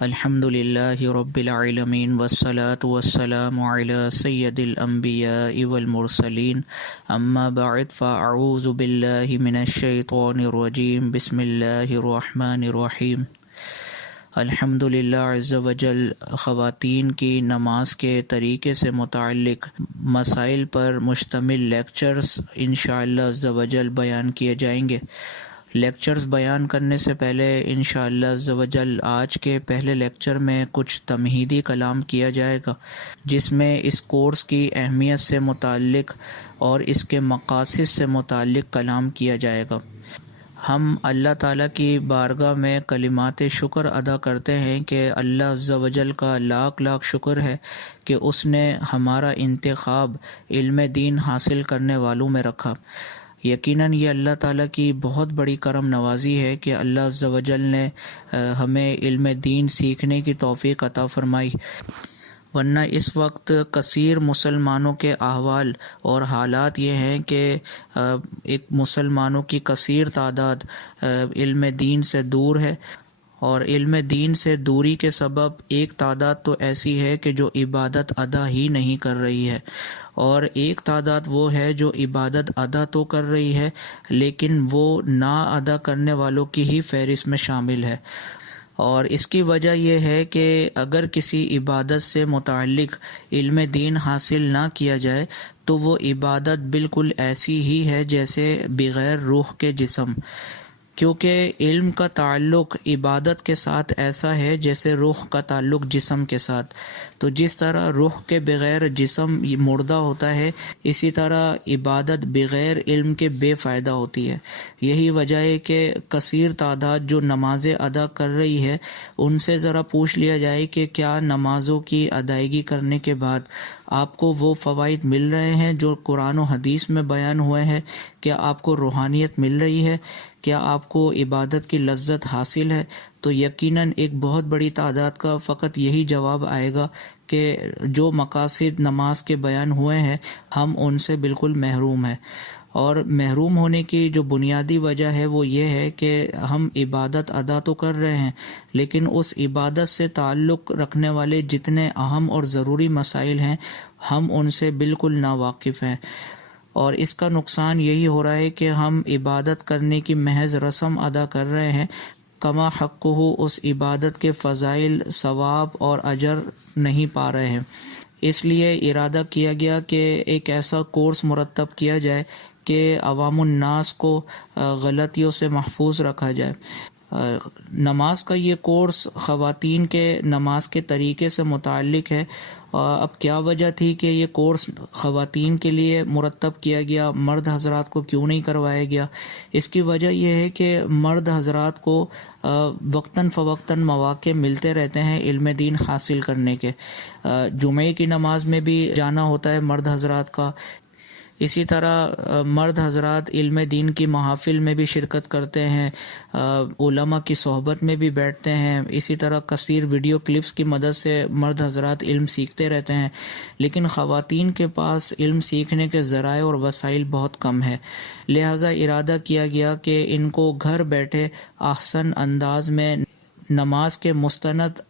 الحمد للہ رب العالمین والصلاة والسلام علی سید الانبیاء والمرسلین اما بعد فاعوذ باللہ من الشیطان الرجیم بسم اللہ الرحمن الرحیم۔ الحمد للہ عز وجل خواتین کی نماز کے طریقے سے متعلق مسائل پر مشتمل لیکچرز انشاءاللہ عز وجل بیان کیے جائیں گے۔ لیکچرز بیان کرنے سے پہلے انشاءاللہ عز وجل آج کے پہلے لیکچر میں کچھ تمہیدی کلام کیا جائے گا، جس میں اس کورس کی اہمیت سے متعلق اور اس کے مقاصد سے متعلق کلام کیا جائے گا۔ ہم اللہ تعالیٰ کی بارگاہ میں کلمات شکر ادا کرتے ہیں کہ اللہ عز وجل کا لاکھ لاکھ شکر ہے کہ اس نے ہمارا انتخاب علم دین حاصل کرنے والوں میں رکھا۔ یقیناً یہ اللہ تعالیٰ کی بہت بڑی کرم نوازی ہے کہ اللہ عز و جل نے ہمیں علم دین سیکھنے کی توفیق عطا فرمائی، ورنہ اس وقت کثیر مسلمانوں کے احوال اور حالات یہ ہیں کہ ایک مسلمانوں کی کثیر تعداد علم دین سے دور ہے، اور علم دین سے دوری کے سبب ایک تعداد تو ایسی ہے کہ جو عبادت ادا ہی نہیں کر رہی ہے، اور ایک تعداد وہ ہے جو عبادت ادا تو کر رہی ہے لیکن وہ نا ادا کرنے والوں کی ہی فہرست میں شامل ہے۔ اور اس کی وجہ یہ ہے کہ اگر کسی عبادت سے متعلق علم دین حاصل نہ کیا جائے تو وہ عبادت بالکل ایسی ہی ہے جیسے بغیر روح کے جسم، کیونکہ علم کا تعلق عبادت کے ساتھ ایسا ہے جیسے روح کا تعلق جسم کے ساتھ۔ تو جس طرح روح کے بغیر جسم مردہ ہوتا ہے، اسی طرح عبادت بغیر علم کے بے فائدہ ہوتی ہے۔ یہی وجہ ہے کہ کثیر تعداد جو نمازیں ادا کر رہی ہے ان سے ذرا پوچھ لیا جائے کہ کیا نمازوں کی ادائیگی کرنے کے بعد آپ کو وہ فوائد مل رہے ہیں جو قرآن و حدیث میں بیان ہوئے ہیں؟ کیا آپ کو روحانیت مل رہی ہے؟ کیا آپ کو عبادت کی لذت حاصل ہے؟ تو یقیناً ایک بہت بڑی تعداد کا فقط یہی جواب آئے گا کہ جو مقاصد نماز کے بیان ہوئے ہیں ہم ان سے بالکل محروم ہیں۔ اور محروم ہونے کی جو بنیادی وجہ ہے وہ یہ ہے کہ ہم عبادت ادا تو کر رہے ہیں لیکن اس عبادت سے تعلق رکھنے والے جتنے اہم اور ضروری مسائل ہیں ہم ان سے بالکل ناواقف ہیں، اور اس کا نقصان یہی ہو رہا ہے کہ ہم عبادت کرنے کی محض رسم ادا کر رہے ہیں، کما حقہ اس عبادت کے فضائل، ثواب اور اجر نہیں پا رہے ہیں۔ اس لیے ارادہ کیا گیا کہ ایک ایسا کورس مرتب کیا جائے کہ عوام الناس کو غلطیوں سے محفوظ رکھا جائے۔ نماز کا یہ کورس خواتین کے نماز کے طریقے سے متعلق ہے۔ اب کیا وجہ تھی کہ یہ کورس خواتین کے لیے مرتب کیا گیا، مرد حضرات کو کیوں نہیں کروایا گیا؟ اس کی وجہ یہ ہے کہ مرد حضرات کو وقتاً فوقتاً مواقع ملتے رہتے ہیں علم دین حاصل کرنے کے۔ جمعے کی نماز میں بھی جانا ہوتا ہے مرد حضرات کا، اسی طرح مرد حضرات علم دین کی محافل میں بھی شرکت کرتے ہیں، علماء کی صحبت میں بھی بیٹھتے ہیں، اسی طرح کثیر ویڈیو کلپس کی مدد سے مرد حضرات علم سیکھتے رہتے ہیں، لیکن خواتین کے پاس علم سیکھنے کے ذرائع اور وسائل بہت کم ہے۔ لہٰذا ارادہ کیا گیا کہ ان کو گھر بیٹھے احسن انداز میں نماز کے مستند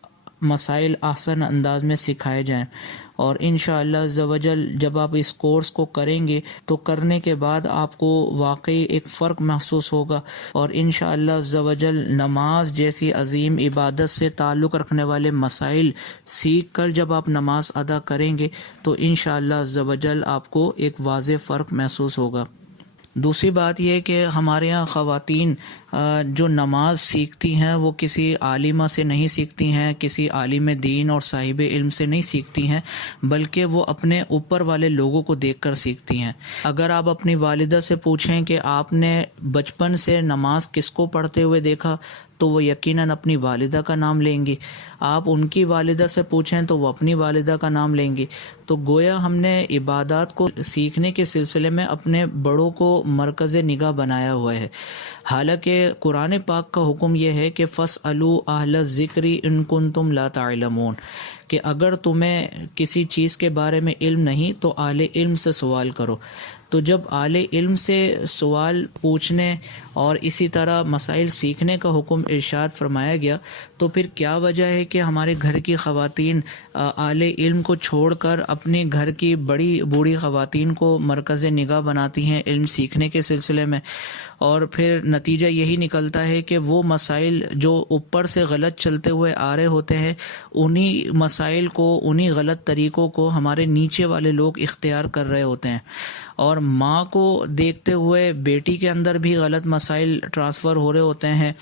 مسائل آسان انداز میں سکھائے جائیں، اور انشاءاللہ عز و جل جب آپ اس کورس کو کریں گے تو کرنے کے بعد آپ کو واقعی ایک فرق محسوس ہوگا، اور انشاءاللہ عز و جل نماز جیسی عظیم عبادت سے تعلق رکھنے والے مسائل سیکھ کر جب آپ نماز ادا کریں گے تو انشاءاللہ عز و جل آپ کو ایک واضح فرق محسوس ہوگا۔ دوسری بات یہ کہ ہمارے یہاں خواتین جو نماز سیکھتی ہیں وہ کسی عالمہ سے نہیں سیکھتی ہیں، کسی عالم دین اور صاحب علم سے نہیں سیکھتی ہیں، بلکہ وہ اپنے اوپر والے لوگوں کو دیکھ کر سیکھتی ہیں۔ اگر آپ اپنی والدہ سے پوچھیں کہ آپ نے بچپن سے نماز کس کو پڑھتے ہوئے دیکھا تو وہ یقیناً اپنی والدہ کا نام لیں گی۔ آپ ان کی والدہ سے پوچھیں تو وہ اپنی والدہ کا نام لیں گی۔ تو گویا ہم نے عبادات کو سیکھنے کے سلسلے میں اپنے بڑوں کو مرکز نگاہ بنایا ہوا ہے، حالانکہ قرآن پاک کا حکم یہ ہے کہ فَاسْأَلُوا أَهْلَ الذِّكْرِ إِن كُنتُمْ لَا تَعْلَمُونَ، کہ اگر تمہیں کسی چیز کے بارے میں علم نہیں تو اہل علم سے سوال کرو۔ تو جب اعلی علم سے سوال پوچھنے اور اسی طرح مسائل سیکھنے کا حکم ارشاد فرمایا گیا، تو پھر کیا وجہ ہے کہ ہمارے گھر کی خواتین اعلی علم کو چھوڑ کر اپنے گھر کی بڑی بوڑھی خواتین کو مرکز نگاہ بناتی ہیں علم سیکھنے کے سلسلے میں؟ اور پھر نتیجہ یہی نکلتا ہے کہ وہ مسائل جو اوپر سے غلط چلتے ہوئے آ رہے ہوتے ہیں، انہی مسائل کو، انہی غلط طریقوں کو ہمارے نیچے والے لوگ اختیار کر رہے ہوتے ہیں، اور ماں کو دیکھتے ہوئے بیٹی کے اندر بھی غلط مسائل ٹرانسفر ہو رہے ہوتے ہیں،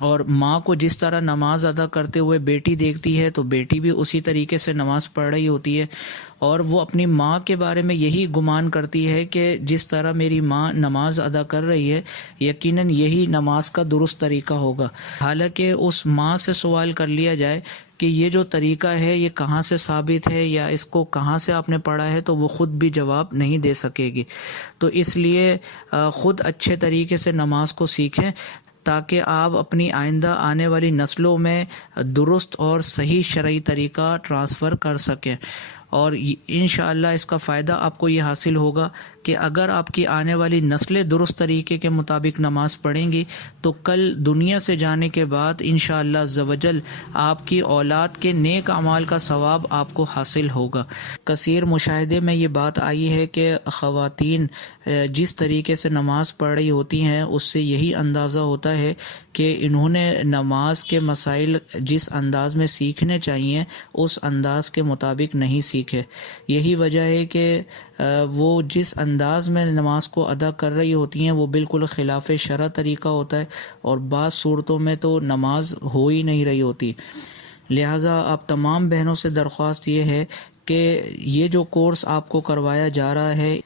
اور ماں کو جس طرح نماز ادا کرتے ہوئے بیٹی دیکھتی ہے تو بیٹی بھی اسی طریقے سے نماز پڑھ رہی ہوتی ہے، اور وہ اپنی ماں کے بارے میں یہی گمان کرتی ہے کہ جس طرح میری ماں نماز ادا کر رہی ہے یقیناً یہی نماز کا درست طریقہ ہوگا، حالانکہ اس ماں سے سوال کر لیا جائے کہ یہ جو طریقہ ہے یہ کہاں سے ثابت ہے یا اس کو کہاں سے آپ نے پڑھا ہے، تو وہ خود بھی جواب نہیں دے سکے گی۔ تو اس لیے خود اچھے طریقے سے نماز کو سیکھیں تاکہ آپ اپنی آئندہ آنے والی نسلوں میں درست اور صحیح شرعی طریقہ ٹرانسفر کر سکیں، اور انشاءاللہ اس کا فائدہ آپ کو یہ حاصل ہوگا کہ اگر آپ کی آنے والی نسلیں درست طریقے کے مطابق نماز پڑھیں گی تو کل دنیا سے جانے کے بعد انشاءاللہ عزوجل آپ کی اولاد کے نیک اعمال کا ثواب آپ کو حاصل ہوگا۔ کثیر مشاہدے میں یہ بات آئی ہے کہ خواتین جس طریقے سے نماز پڑھ رہی ہوتی ہیں اس سے یہی اندازہ ہوتا ہے کہ انہوں نے نماز کے مسائل جس انداز میں سیکھنے چاہیے اس انداز کے مطابق نہیں سیکھے۔ یہی وجہ ہے کہ وہ جس انداز میں نماز کو ادا کر رہی ہوتی ہیں وہ بالکل خلاف شرع طریقہ ہوتا ہے، اور بعض صورتوں میں تو نماز ہو ہی نہیں رہی ہوتی۔ لہٰذا آپ تمام بہنوں سے درخواست یہ ہے کہ یہ جو کورس آپ کو کروایا جا رہا ہے،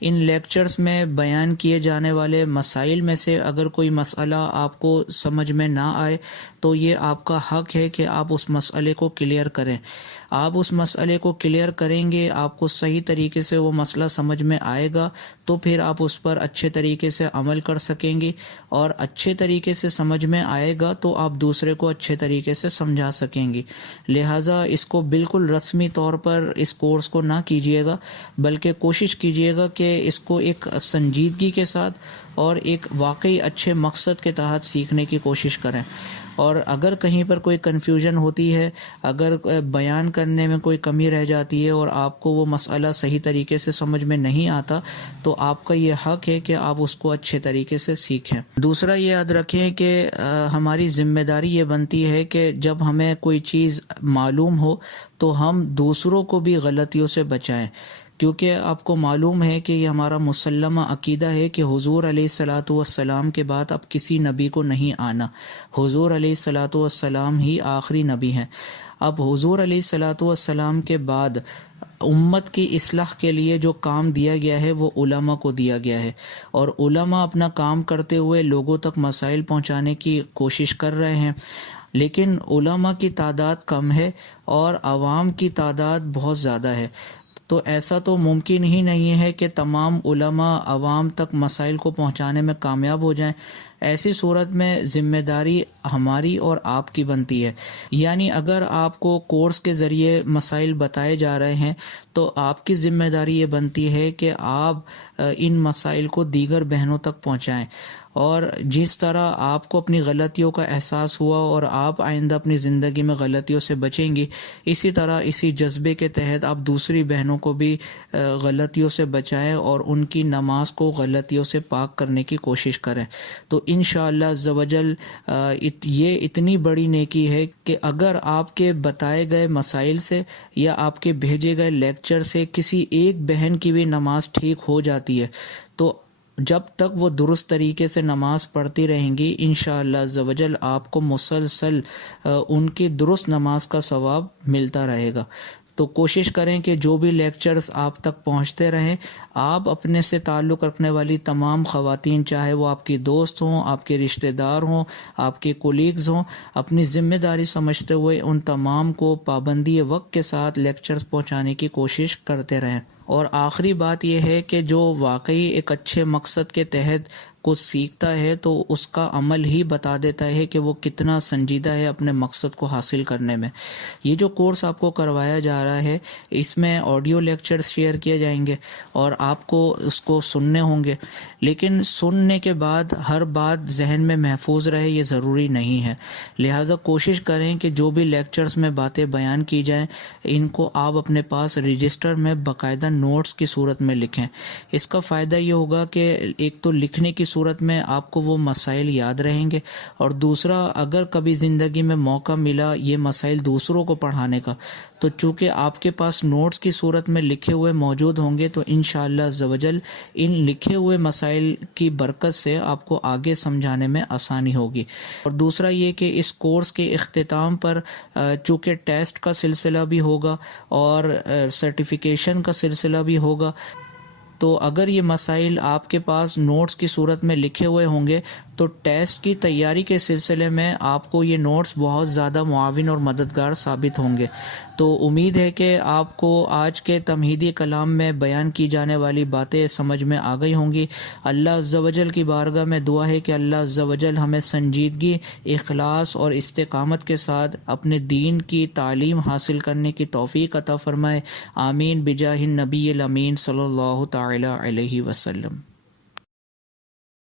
ان لیکچرز میں بیان کیے جانے والے مسائل میں سے اگر کوئی مسئلہ آپ کو سمجھ میں نہ آئے تو یہ آپ کا حق ہے کہ آپ اس مسئلے کو کلیئر کریں۔ آپ اس مسئلے کو کلیئر کریں گے، آپ کو صحیح طریقے سے وہ مسئلہ سمجھ میں آئے گا تو پھر آپ اس پر اچھے طریقے سے عمل کر سکیں گے، اور اچھے طریقے سے سمجھ میں آئے گا تو آپ دوسرے کو اچھے طریقے سے سمجھا سکیں گے۔ لہٰذا اس کو بالکل رسمی طور پر اس کورس کو نہ کیجیے گا، بلکہ کوشش کیجیے گا کہ اس کو ایک سنجیدگی کے ساتھ اور ایک واقعی اچھے مقصد کے تحت سیکھنے کی کوشش کریں۔ اور اگر کہیں پر کوئی کنفیوژن ہوتی ہے، اگر بیان کرنے میں کوئی کمی رہ جاتی ہے اور آپ کو وہ مسئلہ صحیح طریقے سے سمجھ میں نہیں آتا تو آپ کا یہ حق ہے کہ آپ اس کو اچھے طریقے سے سیکھیں۔ دوسرا یہ یاد رکھیں کہ ہماری ذمہ داری یہ بنتی ہے کہ جب ہمیں کوئی چیز معلوم ہو تو ہم دوسروں کو بھی غلطیوں سے بچائیں، کیونکہ آپ کو معلوم ہے کہ یہ ہمارا مسلمہ عقیدہ ہے کہ حضور علیہ الصلاۃ والسلام کے بعد اب کسی نبی کو نہیں آنا، حضور علیہ الصلاۃ والسلام ہی آخری نبی ہیں۔ اب حضور علیہ الصلاۃ والسلام کے بعد امت کی اصلاح کے لیے جو کام دیا گیا ہے وہ علماء کو دیا گیا ہے، اور علماء اپنا کام کرتے ہوئے لوگوں تک مسائل پہنچانے کی کوشش کر رہے ہیں، لیکن علماء کی تعداد کم ہے اور عوام کی تعداد بہت زیادہ ہے۔ تو ایسا تو ممکن ہی نہیں ہے کہ تمام علماء عوام تک مسائل کو پہنچانے میں کامیاب ہو جائیں۔ ایسی صورت میں ذمہ داری ہماری اور آپ کی بنتی ہے، یعنی اگر آپ کو کورس کے ذریعے مسائل بتائے جا رہے ہیں تو آپ کی ذمہ داری یہ بنتی ہے کہ آپ ان مسائل کو دیگر بہنوں تک پہنچائیں، اور جس طرح آپ کو اپنی غلطیوں کا احساس ہوا اور آپ آئندہ اپنی زندگی میں غلطیوں سے بچیں گی، اسی طرح اسی جذبے کے تحت آپ دوسری بہنوں کو بھی غلطیوں سے بچائیں اور ان کی نماز کو غلطیوں سے پاک کرنے کی کوشش کریں۔ تو انشاءاللہ عز و جل یہ اتنی بڑی نیکی ہے کہ اگر آپ کے بتائے گئے مسائل سے یا آپ کے بھیجے گئے لیکچر سے کسی ایک بہن کی بھی نماز ٹھیک ہو جاتی ہے تو جب تک وہ درست طریقے سے نماز پڑھتی رہیں گی انشاءاللہ عز و جل آپ کو مسلسل ان کی درست نماز کا ثواب ملتا رہے گا۔ تو کوشش کریں کہ جو بھی لیکچرز آپ تک پہنچتے رہیں، آپ اپنے سے تعلق رکھنے والی تمام خواتین، چاہے وہ آپ کی دوست ہوں، آپ کے رشتہ دار ہوں، آپ کے کولیگز ہوں، اپنی ذمہ داری سمجھتے ہوئے ان تمام کو پابندی وقت کے ساتھ لیکچرز پہنچانے کی کوشش کرتے رہیں۔ اور آخری بات یہ ہے کہ جو واقعی ایک اچھے مقصد کے تحت کو سیکھتا ہے تو اس کا عمل ہی بتا دیتا ہے کہ وہ کتنا سنجیدہ ہے اپنے مقصد کو حاصل کرنے میں۔ یہ جو کورس آپ کو کروایا جا رہا ہے اس میں آڈیو لیکچرز شیئر کیے جائیں گے اور آپ کو اس کو سننے ہوں گے، لیکن سننے کے بعد ہر بات ذہن میں محفوظ رہے یہ ضروری نہیں ہے، لہٰذا کوشش کریں کہ جو بھی لیکچرز میں باتیں بیان کی جائیں ان کو آپ اپنے پاس رجسٹر میں باقاعدہ نوٹس کی صورت میں لکھیں۔ اس کا فائدہ یہ ہوگا کہ ایک تو لکھنے کی صورت میں آپ کو وہ مسائل یاد رہیں گے، اور دوسرا اگر کبھی زندگی میں موقع ملا یہ مسائل دوسروں کو پڑھانے کا تو چونکہ آپ کے پاس نوٹس کی صورت میں لکھے ہوئے موجود ہوں گے تو انشاءاللہ عزوجل ان لکھے ہوئے مسائل کی برکت سے آپ کو آگے سمجھانے میں آسانی ہوگی۔ اور دوسرا یہ کہ اس کورس کے اختتام پر چونکہ ٹیسٹ کا سلسلہ بھی ہوگا اور سرٹیفیکیشن کا سلسلہ بھی ہوگا، تو اگر یہ مسائل آپ کے پاس نوٹس کی صورت میں لکھے ہوئے ہوں گے تو ٹیسٹ کی تیاری کے سلسلے میں آپ کو یہ نوٹس بہت زیادہ معاون اور مددگار ثابت ہوں گے۔ تو امید ہے کہ آپ کو آج کے تمہیدی کلام میں بیان کی جانے والی باتیں سمجھ میں آ گئی ہوں گی۔ اللہ عز و جل کی بارگاہ میں دعا ہے کہ اللہ عز و جل ہمیں سنجیدگی، اخلاص اور استقامت کے ساتھ اپنے دین کی تعلیم حاصل کرنے کی توفیق عطا فرمائے۔ آمین بجاہ النبی الامین صلی اللہ تعالی علیہ وسلم۔